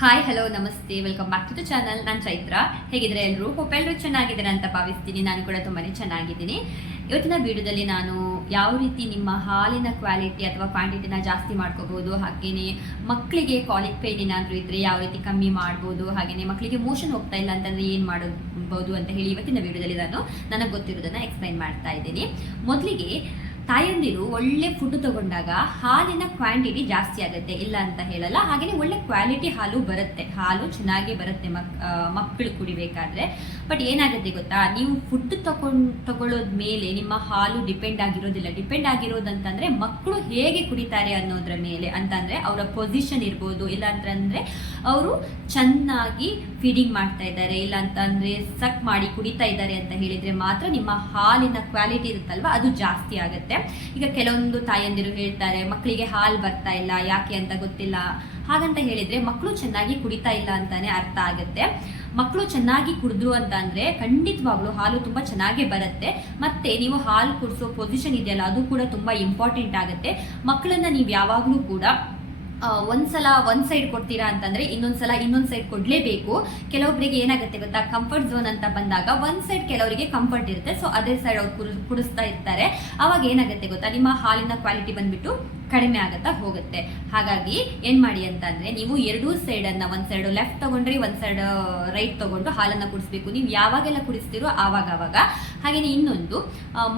Hi hello ನಮಸ್ತೆ. Welcome back to the channel ನಾನು ಚೈತ್ರ. ಹೇಗಿದ್ರೆ ಎಲ್ಲರೂ ಎಲ್ಲರೂ ಚೆನ್ನಾಗಿದ್ದಾರೆ ಅಂತ ಭಾವಿಸ್ತೀನಿ. ನಾನು ಕೂಡ ತುಂಬಾನೇ ಚೆನ್ನಾಗಿದ್ದೀನಿ. ಇವತ್ತಿನ ವಿಡಿಯೋದಲ್ಲಿ ನಾನು ಯಾವ ರೀತಿ ನಿಮ್ಮ ಹಾಲಿನ ಕ್ವಾಲಿಟಿ ಅಥವಾ ಕ್ವಾಂಟಿಟಿನ ಜಾಸ್ತಿ ಮಾಡ್ಕೋಬಹುದು, ಹಾಗೇನೆ ಮಕ್ಕಳಿಗೆ ಕಾಲಿಕ್ ಪೇನ್ ಏನಾದರೂ ಇದ್ರೆ ಯಾವ ರೀತಿ ಕಮ್ಮಿ ಮಾಡ್ಬೋದು, ಹಾಗೇನೆ ಮಕ್ಕಳಿಗೆ ಮೋಷನ್ ಹೋಗ್ತಾ ಇಲ್ಲ ಅಂತಂದ್ರೆ ಏನು ಮಾಡಬಹುದು ಅಂತ ಹೇಳಿ ಇವತ್ತಿನ ವಿಡಿಯೋದಲ್ಲಿ ನಾನು ನನಗೆ ಗೊತ್ತಿರೋದನ್ನ ಎಕ್ಸ್ಪ್ಲೈನ್ ಮಾಡ್ತಾ ಇದ್ದೀನಿ. ಮೊದಲಿಗೆ ತಾಯಂದಿರು ಒಳ್ಳೆ ಫುಡ್ ತಗೊಂಡಾಗ ಹಾಲಿನ ಕ್ವಾಂಟಿಟಿ ಜಾಸ್ತಿ ಆಗುತ್ತೆ. ಇಲ್ಲ ಅಂತ ಹೇಳಲ್ಲ. ಹಾಗೆಯೇ ಒಳ್ಳೆ ಕ್ವಾಲಿಟಿ ಹಾಲು ಬರುತ್ತೆ. ಹಾಲು ಚೆನ್ನಾಗಿ ಬರುತ್ತೆ ಮಕ್ ಮಕ್ಕಳು ಕುಡಿಬೇಕಾದ್ರೆ. ಬಟ್ ಏನಾಗುತ್ತೆ ಗೊತ್ತಾ? ನೀವು ಫುಡ್ ತಗೊಂಡ್ ತಗೊಳ್ಳೋದ್ ಮೇಲೆ ನಿಮ್ಮ ಹಾಲು ಡಿಪೆಂಡ್ ಆಗಿರೋದಿಲ್ಲ. ಡಿಪೆಂಡ್ ಆಗಿರೋದಂತಂದ್ರೆ ಮಕ್ಕಳು ಹೇಗೆ ಕುಡಿತಾರೆ ಅನ್ನೋದ್ರ ಮೇಲೆ. ಅಂತಂದ್ರೆ ಅವರ ಪೊಸಿಷನ್ ಇರ್ಬೋದು. ಇಲ್ಲ ಅಂತಂದ್ರೆ ಅವರು ಚೆನ್ನಾಗಿ ಫೀಡಿಂಗ್ ಮಾಡ್ತಾ ಇದ್ದಾರೆ. ಇಲ್ಲ ಅಂತಂದ್ರೆ ಸಕ್ ಮಾಡಿ ಕುಡಿತಾ ಇದ್ದಾರೆ ಅಂತ ಹೇಳಿದ್ರೆ ಮಾತ್ರ ನಿಮ್ಮ ಹಾಲಿನ ಕ್ವಾಲಿಟಿ ಇರುತ್ತಲ್ವ? ಅದು ಜಾಸ್ತಿ ಆಗುತ್ತೆ. ಈಗ ಕೆಲವೊಂದು ತಾಯಂದಿರು ಹೇಳ್ತಾರೆ ಮಕ್ಕಳಿಗೆ ಹಾಲು ಬರ್ತಾ ಇಲ್ಲ, ಯಾಕೆ ಅಂತ ಗೊತ್ತಿಲ್ಲ? ಹಾಗಂತ ಹೇಳಿದ್ರೆ ಮಕ್ಕಳು ಚೆನ್ನಾಗಿ ಕುಡಿತಾ ಇಲ್ಲ ಅಂತಾನೆ ಅರ್ಥ ಆಗುತ್ತೆ. ಮಕ್ಕಳು ಚೆನ್ನಾಗಿ ಕುಡಿದ್ರು ಅಂತ ಅಂದ್ರೆ ಖಂಡಿತವಾಗ್ಲೂ ಹಾಲು ತುಂಬಾ ಚೆನ್ನಾಗಿ ಬರುತ್ತೆ. ಮತ್ತೆ ನೀವು ಹಾಲು ಕುಡಿಸೋ ಪೊಸಿಷನ್ ಇದೆಯಲ್ಲ, ಅದು ಕೂಡ ತುಂಬಾ ಇಂಪಾರ್ಟೆಂಟ್ ಆಗುತ್ತೆ. ಮಕ್ಕಳನ್ನ ನೀವು ಯಾವಾಗಲೂ ಕೂಡ ಒಂದ್ಸಲ ಒಂದ್ ಸೈಡ್ ಕೊಡ್ತೀರಾ ಅಂತಂದ್ರೆ ಇನ್ನೊಂದ್ಸಲ ಇನ್ನೊಂದ್ ಸೈಡ್ ಕೊಡ್ಲೇಬೇಕು. ಕೆಲವೊಬ್ಬರಿಗೆ ಏನಾಗುತ್ತೆ ಗೊತ್ತಾ? ಕಂಫರ್ಟ್ ಝೋನ್ ಅಂತ ಬಂದಾಗ ಒಂದ್ ಸೈಡ್ ಕೆಲವರಿಗೆ ಕಂಫರ್ಟ್ ಇರುತ್ತೆ. ಸೊ ಅದೇ ಸೈಡ್ ಅವ್ರು ಕುಡ್- ಕುಡಿಸ್ತಾ ಇರ್ತಾರೆ. ಅವಾಗ ಏನಾಗುತ್ತೆ ಗೊತ್ತಾ? ನಿಮ್ಮ ಹಾಲಿನ ಕ್ವಾಲಿಟಿ ಬಂದ್ಬಿಟ್ಟು ಕಡಿಮೆ ಆಗುತ್ತಾ ಹೋಗುತ್ತೆ. ಹಾಗಾಗಿ ಏನ್ ಮಾಡಿ ಅಂತಂದ್ರೆ ನೀವು ಎರಡೂ ಸೈಡ್ ಅನ್ನ ಒಂದ್ ಸೈಡ್ ಲೆಫ್ಟ್ ತಗೊಂಡ್ರಿ, ಒಂದ್ ಸೈಡ್ ರೈಟ್ ತಗೊಂಡು ಹಾಲನ್ನ ಕುಡಿಸ್ಬೇಕು. ನೀವು ಯಾವಾಗೆಲ್ಲ ಕುಡಿಸ್ತೀರೋ ಆವಾಗ ಆವಾಗ ಹಾಗೇನೆ ಇನ್ನೊಂದು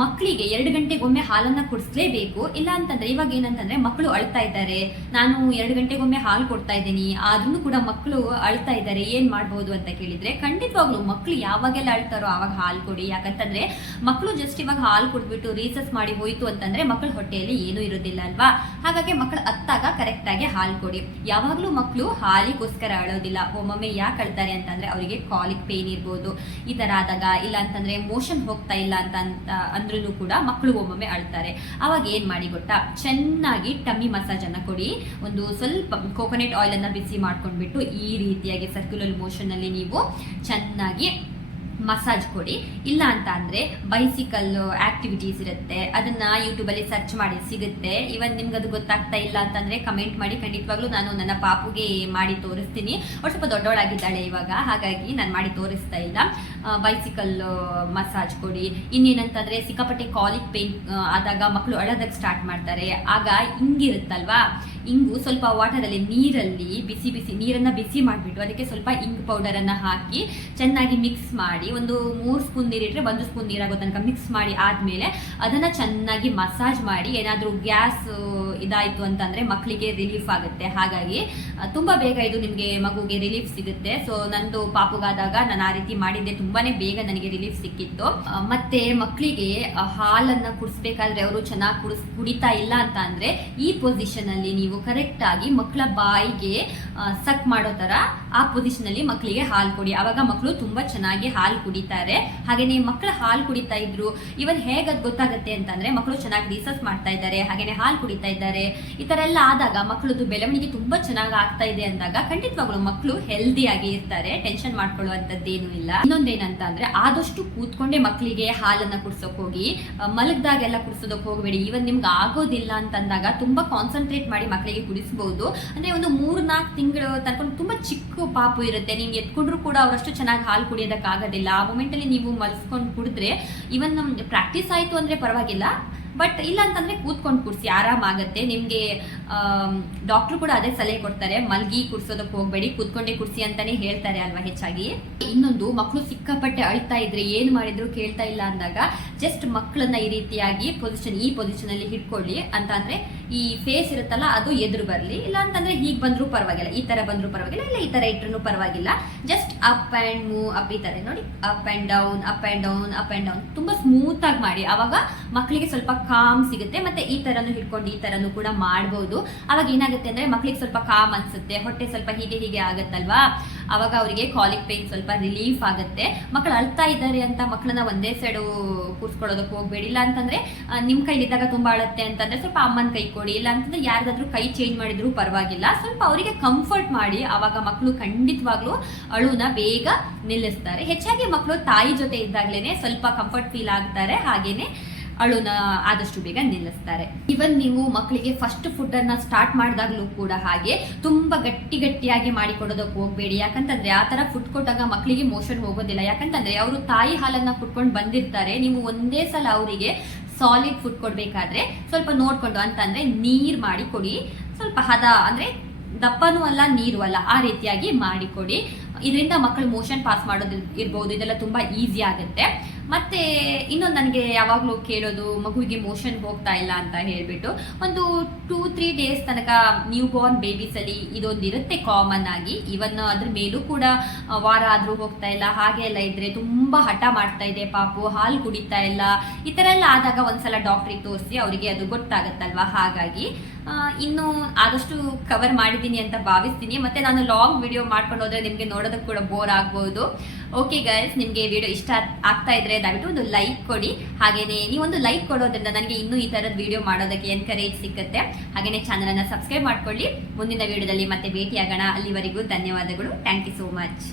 ಮಕ್ಕಳಿಗೆ ಎರಡು ಗಂಟೆಗೊಮ್ಮೆ ಹಾಲನ್ನ ಕುಡಿಸ್ಲೇಬೇಕು. ಇಲ್ಲ ಅಂತಂದ್ರೆ ಇವಾಗ ಏನಂತಂದ್ರೆ ಮಕ್ಕಳು ಅಳ್ತಾ ಇದ್ದಾರೆ. ನಾನು ಎರಡು ಗಂಟೆಗೊಮ್ಮೆ ಹಾಲು ಕೊಡ್ತಾ ಇದ್ದೀನಿ. ಆದ್ರೂ ಕೂಡ ಮಕ್ಕಳು ಅಳ್ತಾ ಇದ್ದಾರೆ. ಏನ್ ಮಾಡ್ಬೋದು ಅಂತ ಕೇಳಿದ್ರೆ ಖಂಡಿತವಾಗ್ಲು ಮಕ್ಕಳು ಯಾವಾಗೆಲ್ಲ ಅಳ್ತಾರೋ ಆವಾಗ ಹಾಲು ಕೊಡಿ. ಯಾಕಂತಂದ್ರೆ ಮಕ್ಕಳು ಜಸ್ಟ್ ಇವಾಗ ಹಾಲು ಕೊಡ್ಬಿಟ್ಟು ರೀಸಸ್ ಮಾಡಿ ಹೋಯ್ತು ಅಂತಂದ್ರೆ ಮಕ್ಕಳ ಹೊಟ್ಟೆಯಲ್ಲಿ ಏನೂ ಇರೋದಿಲ್ಲ ಅಲ್ವಾ? ಹಾಗಾಗಿ ಮಕ್ಕಳು ಅತ್ತಾಗ ಕರೆಕ್ಟ್ ಆಗಿ ಹಾಲು ಕೊಡಿ. ಯಾವಾಗಲೂ ಮಕ್ಕಳು ಹಾಲಿಗೋಸ್ಕರ ಅಳೋದಿಲ್ಲ. ಒಮ್ಮೊಮ್ಮೆ ಯಾಕೆ ಅಳ್ತಾರೆ ಅಂತಂದ್ರೆ ಅವರಿಗೆ ಕಾಲಿಕ್ ಪೇನ್ ಇರ್ಬೋದು. ಈ ತರ ಆದಾಗ ಇಲ್ಲ ಅಂತಂದ್ರೆ ಮೋಷನ್ ಹೋಗ್ತಾ ಇಲ್ಲ ಅಂತ ಅಂತ ಅಂದ್ರೂ ಕೂಡ ಮಕ್ಕಳು ಒಮ್ಮೊಮ್ಮೆ ಅಳ್ತಾರೆ. ಅವಾಗ ಏನ್ ಮಾಡಿ ಗೊತ್ತಾ? ಚೆನ್ನಾಗಿ ಟಮ್ಮಿ ಮಸಾಜ್ ಅನ್ನ ಕೊಡಿ. ಒಂದು ಸ್ವಲ್ಪ ಕೋಕೋನಟ್ ಆಯಿಲ್ ಅನ್ನ ಬಿಸಿ ಮಾಡ್ಕೊಂಡ್ಬಿಟ್ಟು ಈ ರೀತಿಯಾಗಿ ಸರ್ಕ್ಯುಲರ್ ಮೋಷನ್ ಅಲ್ಲಿ ನೀವು ಚೆನ್ನಾಗಿ ಮಸಾಜ್ ಕೊಡಿ. ಇಲ್ಲ ಅಂತ ಅಂದ್ರೆ ಬೈಸಿಕಲ್ ಆಕ್ಟಿವಿಟೀಸ್ ಇರುತ್ತೆ. ಅದನ್ನ ಯೂಟ್ಯೂಬ್ ಅಲ್ಲಿ ಸರ್ಚ್ ಮಾಡಿ ಸಿಗುತ್ತೆ. ಇವನ್ ನಿಮ್ಗೆ ಅದು ಗೊತ್ತಾಗ್ತಾ ಇಲ್ಲ ಅಂತಂದ್ರೆ ಕಮೆಂಟ್ ಮಾಡಿ. ಖಂಡಿತವಾಗ್ಲೂ ನಾನು ನನ್ನ ಪಾಪುಗೆ ಮಾಡಿ ತೋರಿಸ್ತೀನಿ. ಅವ್ರು ಸ್ವಲ್ಪ ದೊಡ್ಡವಳಾಗಿದ್ದಾಳೆ ಇವಾಗ. ಹಾಗಾಗಿ ನಾನು ಮಾಡಿ ತೋರಿಸ್ತಾ ಇಲ್ಲ. ಬೈಸಿಕಲ್ ಮಸಾಜ್ ಕೊಡಿ. ಇನ್ನೇನಂತಂದ್ರೆ ಸಿಕ್ಕಾಪಟ್ಟೆ ಕಾಲಿಕ್ ಪೇನ್ ಆದಾಗ ಮಕ್ಕಳು ಅಳೋದಕ್ಕೆ ಸ್ಟಾರ್ಟ್ ಮಾಡ್ತಾರೆ. ಆಗ ಹಿಂಗಿರುತ್ತಲ್ವಾ? ಇಂಗು ಸ್ವಲ್ಪ ವಾಟರ್ ಅಲ್ಲಿ ನೀರಲ್ಲಿ ಬಿಸಿ ಬಿಸಿ ನೀರನ್ನ ಬಿಸಿ ಮಾಡಿಬಿಟ್ಟು ಅದಕ್ಕೆ ಸ್ವಲ್ಪ ಇಂಗ್ ಪೌಡರ್ ಅನ್ನ ಹಾಕಿ ಚೆನ್ನಾಗಿ ಮಿಕ್ಸ್ ಮಾಡಿ ಒಂದು ಮೂರು ಸ್ಪೂನ್ ನೀರಿಟ್ರೆ ಒಂದು ಸ್ಪೂನ್ ನೀರಾಗೋ ತನಕ ಮಿಕ್ಸ್ ಮಾಡಿ ಆದ್ಮೇಲೆ ಅದನ್ನ ಚೆನ್ನಾಗಿ ಮಸಾಜ್ ಮಾಡಿ ಏನಾದರೂ ಗ್ಯಾಸ್ ಇದಾಯ್ತು ಅಂತಂದ್ರೆ ಮಕ್ಕಳಿಗೆ ರಿಲೀಫ್ ಆಗುತ್ತೆ. ಹಾಗಾಗಿ ತುಂಬ ತುಂಬಾ ಬೇಗ ಇದು ನಿಮಗೆ ಮಗುಗೆ ರಿಲೀಫ್ ಸಿಗುತ್ತೆ. ಸೊ ನಂದು ಪಾಪುಗಾದಾಗ ನಾನು ಆ ರೀತಿ ಮಾಡಿದ್ದೆ ತುಂಬಾನೇ ಬೇಗ ನನಗೆ ರಿಲೀಫ್ ಸಿಕ್ಕಿತ್ತು. ಮತ್ತೆ ಮಕ್ಕಳಿಗೆ ಹಾಲನ್ನ ಕುಡಿಸ್ಬೇಕಾದ್ರೆ ಅವರು ಚೆನ್ನಾಗಿ ಕುಡಿಸ್, ಕುಡಿತಾ ಇಲ್ಲ ಅಂತ ಅಂದ್ರೆ ಈ ಪೊಸಿಷನ್ ಅಲ್ಲಿ ನೀವು ಕರೆಕ್ಟ್ ಆಗಿ ಮಕ್ಕಳ ಬಾಯಿಗೆ ಸಕ್ ಮಾಡೋ ತರ ಆ ಪೊಸಿಷನ್ ಅಲ್ಲಿ ಮಕ್ಕಳಿಗೆ ಹಾಲು ಕೊಡಿ. ಅವಾಗ ಮಕ್ಕಳು ತುಂಬಾ ಚೆನ್ನಾಗಿ ಹಾಲು ಕುಡಿತಾರೆ. ಹಾಗೇನೆ ಮಕ್ಕಳ ಹಾಲು ಕುಡಿತಾ ಇದ್ರು ಇವನ್ ಹೇಗ್ ಗೊತ್ತಾಗುತ್ತೆ ಅಂತಂದ್ರೆ ಮಕ್ಕಳು ಚೆನ್ನಾಗಿ ರಿಸರ್ಚ್ ಮಾಡ್ತಾ ಇದ್ದಾರೆ, ಹಾಗೇನೆ ಹಾಲು ಕುಡಿತಾ ಇದ್ದಾರೆ, ಈ ತರ ಎಲ್ಲ ಆದಾಗ ಮಕ್ಕಳದು ಬೆಳವಣಿಗೆ ತುಂಬಾ ಚೆನ್ನಾಗಿ ಆಗ್ತಾ ಇದೆ ಅಂದಾಗ ಖಂಡಿತವಾಗ್ಲು ಮಕ್ಕಳು ಹೆಲ್ದಿ ಆಗಿ ಇರ್ತಾರೆ. ಟೆನ್ಷನ್ ಮಾಡ್ಕೊಳ್ಳುವಂತದ್ದೇನು ಇಲ್ಲ. ಇನ್ನೊಂದೇನಂತ ಅಂದ್ರೆ ಆದಷ್ಟು ಕೂತ್ಕೊಂಡೆ ಮಕ್ಕಳಿಗೆ ಹಾಲನ್ನ ಕುಡ್ಸೋಕ್ ಹೋಗಿ ಮಲಗ್ದಾಗೆಲ್ಲ ಕುಡ್ಸೋದಕ್ಕೆ ಹೋಗಬೇಡಿ. ಇವನ್ ನಿಮ್ಗೆ ಆಗೋದಿಲ್ಲ ಅಂತಂದಾಗ ತುಂಬಾ ಕಾನ್ಸಂಟ್ರೇಟ್ ಮಾಡಿ ಮಕ್ಕಳಿಗೆ ಕುಡಿಸಬಹುದು ಅಂದ್ರೆ ಒಂದು ಮೂರ್ ನಾಲ್ಕು ತಿಂಗಳು ತನ್ಕೊಂಡು ತುಂಬಾ ಚಿಕ್ಕ ಪಾಪು ಇರುತ್ತೆ. ನೀವು ಎತ್ಕೊಂಡ್ರು ಕೂಡ ಅವರಷ್ಟು ಚೆನ್ನಾಗಿ ಹಾಲು ಕುಡಿಯೋದಕ್ಕಾಗೋದಿಲ್ಲ. ಆ ಮೂಮೆಂಟ್ ಅಲ್ಲಿ ನೀವು ಮಲ್ಸ್ಕೊಂಡು ಕುಡಿದ್ರೆ ಇವನ್ ಪ್ರಾಕ್ಟೀಸ್ ಆಯ್ತು ಅಂದ್ರೆ ಪರವಾಗಿಲ್ಲ. ಬಟ್ ಇಲ್ಲ ಅಂತಂದ್ರೆ ಕೂತ್ಕೊಂಡು ಕುಡಿಸಿ ಆರಾಮಾಗತ್ತೆ ನಿಮ್ಗೆ ಡಾಕ್ಟರ್ ಕೂಡ ಅದೇ ಸಲಹೆ ಕೊಡ್ತಾರೆ. ಮಲ್ಗಿ ಕುಡ್ಸೋದಕ್ಕೆ ಹೋಗ್ಬೇಡಿ, ಕೂತ್ಕೊಂಡೇ ಕುಡ್ಸಿ ಅಂತಾನೆ ಹೇಳ್ತಾರೆ ಅಲ್ವಾ ಹೆಚ್ಚಾಗಿ. ಇನ್ನೊಂದು ಮಕ್ಕಳು ಸಿಕ್ಕಾಪಟ್ಟೆ ಅಳ್ತಾ ಇದ್ರೆ ಏನು ಮಾಡಿದ್ರು ಕೇಳ್ತಾ ಇಲ್ಲ ಅಂದಾಗ ಜಸ್ಟ್ ಮಕ್ಕಳನ್ನ ಈ ರೀತಿಯಾಗಿ ಪೊಸಿಷನ್ ಈ ಪೊಸಿಷನ್ ಅಲ್ಲಿ ಹಿಡ್ಕೊಳ್ಳಿ. ಅಂತ ಅಂದ್ರೆ, ಈ ಫೇಸ್ ಇರುತ್ತಲ್ಲ, ಅದು ಎದುರು ಬರಲಿ. ಇಲ್ಲ ಅಂತಂದ್ರೆ ಹೀಗೆ ಬಂದ್ರು ಪರವಾಗಿಲ್ಲ. ಈ ತರ ಬಂದ್ರು ಪರವಾಗಿಲ್ಲ, ಇಲ್ಲ ಈ ತರ ಇಟ್ರೂ ಪರವಾಗಿಲ್ಲ. Just up and move up ಈ ತರ. ನೋಡಿ up and down up and down up and down ತುಂಬಾ ಸ್ಮೂತ್ ಆಗಿ ಮಾಡಿ. ಅವಾಗ ಮಕ್ಕಳಿಗೆ ಸ್ವಲ್ಪ ಕಾಮ್ ಸಿಗುತ್ತೆ, ಮತ್ತೆ ಈ ತರನು ಹಿಡ್ಕೊಂಡು ಈ ತರನು ಕೂಡ ಮಾಡ್ಬೋದು. ಅವಾಗ ಏನಾಗುತ್ತೆ ಅಂದ್ರೆ ಮಕ್ಕಳಿಗೆ ಸ್ವಲ್ಪ ಕಾಮ್ ಅನ್ಸುತ್ತೆ, ಹೊಟ್ಟೆ ಸ್ವಲ್ಪ ಹೀಗೆ ಹೀಗೆ ಆಗುತ್ತಲ್ವಾ? ಅವಾಗ ಅವರಿಗೆ ಕಾಲಿಕ್ ಪೇನ್ ಸ್ವಲ್ಪ ರಿಲೀಫ್ ಆಗುತ್ತೆ. ಮಕ್ಕಳು ಅಳ್ತಾ ಇದ್ದಾರೆ ಅಂತ ಮಕ್ಕಳನ್ನ ಒಂದೇ ಸೈಡು ಕೂರ್ಸ್ಕೊಳ್ಳೋದಕ್ಕೆ ಹೋಗ್ಬೇಡಿ. ಇಲ್ಲ ಅಂತಂದ್ರೆ ನಿಮ್ಮ ನಿಮ್ ಕೈಲಿದ್ದಾಗ ತುಂಬಾ ಅಳುತ್ತೆ ಅಂತಂದ್ರೆ ಸ್ವಲ್ಪ ಅಮ್ಮನ ಕೈ ಕೊಡಿ. ಇಲ್ಲ ಅಂತಂದ್ರೆ ಯಾರ್ದಾದ್ರೂ ಕೈ ಚೇಂಜ್ ಮಾಡಿದ್ರು ಪರವಾಗಿಲ್ಲ. ಸ್ವಲ್ಪ ಅವರಿಗೆ ಕಂಫರ್ಟ್ ಮಾಡಿ ಅವಾಗ ಮಕ್ಕಳು ಖಂಡಿತವಾಗ್ಲೂ ಅಳುನ ಬೇಗ ನಿಲ್ಲಿಸ್ತಾರೆ. ಹೆಚ್ಚಾಗಿ ಮಕ್ಕಳು ತಾಯಿ ಜೊತೆ ಇದ್ದಾಗ್ಲೇನೆ ಸ್ವಲ್ಪ ಕಂಫರ್ಟ್ ಫೀಲ್ ಆಗ್ತಾರೆ. ಹಾಗೇನೆ ಅಳುನ ಆದಷ್ಟು ಬೇಗ ನಿಲ್ಲಿಸ್ತಾರೆ. ಇವನ್ ನೀವು ಮಕ್ಕಳಿಗೆ ಫಸ್ಟ್ ಫುಡ್ ಅನ್ನ ಸ್ಟಾರ್ಟ್ ಮಾಡಿದಾಗ್ಲೂ ಕೂಡ ಹಾಗೆ ತುಂಬಾ ಗಟ್ಟಿ ಗಟ್ಟಿಯಾಗಿ ಮಾಡಿ ಕೊಡೋದಕ್ಕೆ ಹೋಗ್ಬೇಡಿ. ಯಾಕಂತಂದ್ರೆ ಆ ಥರ ಫುಡ್ ಕೊಟ್ಟಾಗ ಮಕ್ಕಳಿಗೆ ಮೋಷನ್ ಹೋಗೋದಿಲ್ಲ. ಯಾಕಂತಂದ್ರೆ ಅವರು ತಾಯಿ ಹಾಲನ್ನ ಕುಟ್ಕೊಂಡು ಬಂದಿರ್ತಾರೆ. ನೀವು ಒಂದೇ ಸಲ ಅವರಿಗೆ ಸಾಲಿಡ್ ಫುಡ್ ಕೊಡ್ಬೇಕಾದ್ರೆ ಸ್ವಲ್ಪ ನೋಡ್ಕೊಂಡು ಅಂತಂದ್ರೆ ನೀರ್ ಮಾಡಿ ಕೊಡಿ. ಸ್ವಲ್ಪ ಹದ ಅಂದ್ರೆ ದಪ್ಪನೂ ಅಲ್ಲ, ನೀರು ಅಲ್ಲ, ಆ ರೀತಿಯಾಗಿ ಮಾಡಿಕೊಡಿ ಇದರಿಂದ ಮಕ್ಕಳು ಮೋಷನ್ ಪಾಸ್ ಮಾಡೋದು ಇರ್ಬೋದು. ಇದೆಲ್ಲ ತುಂಬಾ ಈಸಿ ಆಗುತ್ತೆ. ಮತ್ತೆ ಇನ್ನೊಂದು ನನಗೆ ಯಾವಾಗಲೂ ಕೇಳೋದು, ಮಗುವಿಗೆ ಮೋಷನ್ ಹೋಗ್ತಾ ಇಲ್ಲ ಅಂತ ಹೇಳ್ಬಿಟ್ಟು ಒಂದು ಟೂ ತ್ರೀ ಡೇಸ್ ತನಕ ನ್ಯೂ ಬಾರ್ನ್ ಬೇಬೀಸ್ ಅಲ್ಲಿ ಇದೊಂದು ಇರುತ್ತೆ ಕಾಮನ್ ಆಗಿ. ಇವನ್ ಅದ್ರ ಮೇಲೂ ಕೂಡ ವಾರ ಆದರೂ ಹೋಗ್ತಾ ಇಲ್ಲ, ಹಾಗೆ ಎಲ್ಲ ಇದ್ರೆ ತುಂಬಾ ಹಠ ಮಾಡ್ತಾ ಇದೆ ಪಾಪು, ಹಾಲು ಕುಡಿತಾ ಇಲ್ಲ. ಈ ಥರ ಎಲ್ಲ ಆದಾಗ ಒಂದ್ಸಲ ಡಾಕ್ಟ್ರಿಗೆ ತೋರಿಸಿ ಅವರಿಗೆ ಅದು ಗೊತ್ತಾಗತ್ತಲ್ವಾ? ಹಾಗಾಗಿ ಇನ್ನು ಆದಷ್ಟು ಕವರ್ ಮಾಡಿದ್ದೀನಿ ಅಂತ ಭಾವಿಸ್ತೀನಿ. ಮತ್ತೆ ನಾನು ಲಾಂಗ್ ವಿಡಿಯೋ ಮಾಡ್ಕೊಂಡು ಹೋದ್ರೆ ನಿಮಗೆ ನೋಡೋದಕ್ಕೆ ಕೂಡ ಬೋರ್ ಆಗ್ಬೋದು. ಓಕೆ ಗೈಸ್ ನಿಮಗೆ ವಿಡಿಯೋ ಇಷ್ಟ ಆಗ್ತಾ ಇದ್ರೆ ದಯವಿಟ್ಟು ಒಂದು ಲೈಕ್ ಕೊಡಿ. ಹಾಗೇನೆ ನೀವೊಂದು ಲೈಕ್ ಕೊಡೋದ್ರಿಂದ ನನಗೆ ಇನ್ನೂ ಈ ಥರದ ವಿಡಿಯೋ ಮಾಡೋದಕ್ಕೆ ಎನ್ಕರೇಜ್ ಸಿಗುತ್ತೆ ಹಾಗೇನೆ ಚಾನಲ್ ಅನ್ನ ಸಬ್ಸ್ಕ್ರೈಬ್ ಮಾಡ್ಕೊಳ್ಳಿ. ಮುಂದಿನ ವಿಡಿಯೋದಲ್ಲಿ ಮತ್ತೆ ಭೇಟಿಯಾಗೋಣ. ಅಲ್ಲಿವರೆಗೂ ಧನ್ಯವಾದಗಳು. Thank you so much